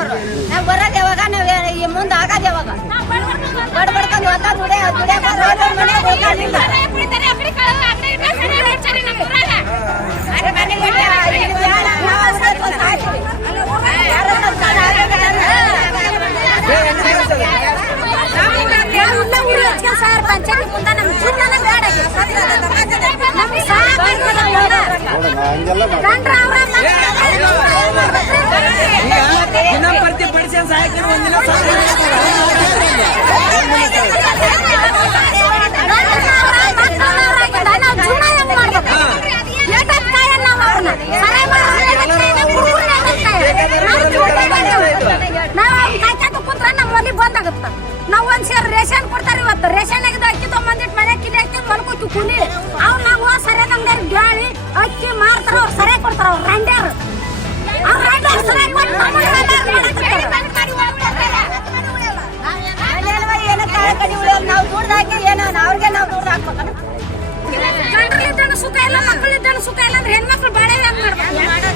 ಅವ್ರು. ನಾವ್ ಬರೋದ್ ಯಾವಾಗ, ನಾವ್ ಈ ಮುಂದೆ ಆಗೋದ್ ಯಾವಾಗ? ಬಡ್ಬಡ್ಕೊಂಡು ಹೊತ್ತ ದುಡಿಯಕ್ ಮನೆಗೆ ಹೋಗ್ಲಿಲ್ಲ. ಪಂಚಾಯತಿ ಮುಂದೆ ನಮ್ ಜೀವನ ಬೇಡ. ದಿನಂಪ್ರತಿ ಪಡಿಸಿ ಸಹಾಯಕ ಒಂದಿನ ಬಂದಾಗುತ್ತ. ನಾವ್ ಒಂದ್ ಸೇರ್ ರೇಷನ್ ಕೊಡ್ತಾರ. ಇವತ್ತು ರೇಷನ್ ಅಕ್ಕಿ ತೊಗೊಂಬಂದಿಟ್ಟು ಮನೆ ಕಿಲಿ ಹಾಕಿ ಮಲ್ಕೋತು ಕೂಲಿ. ಅವ್ರು ನಾವು ಸರಿಯಾದ ಅಂಗಡಿ ಗಾಳಿ ಅಕ್ಕಿ ಮಾರ್ತಾರ. ಅವ್ರು ಸರಿಯಾಗಿ ಕೊಡ್ತಾರ. ಅವ್ರು ರಂಡ್ಯಾರು ನಾವು ದುಡ್ದಾಕಿ ಏನೋ ಅವ್ರಿಗೆ ನಾವು ದುಡ್ಡು ಹಾಕ್ಬೇಕಲ್ಲ. ಗಂಡಲಿದ್ದಾನು ಸುಖ ಇಲ್ಲ, ಮಕ್ಕಳಿದ್ದಾನು ಸುಖ ಇಲ್ಲ ಅಂದ್ರೆ ಹೆಣ್ಮಕ್ಳು ಬಾಳೆ ಹೆಂಗ್ ಮಾಡ್ಬೇಕು?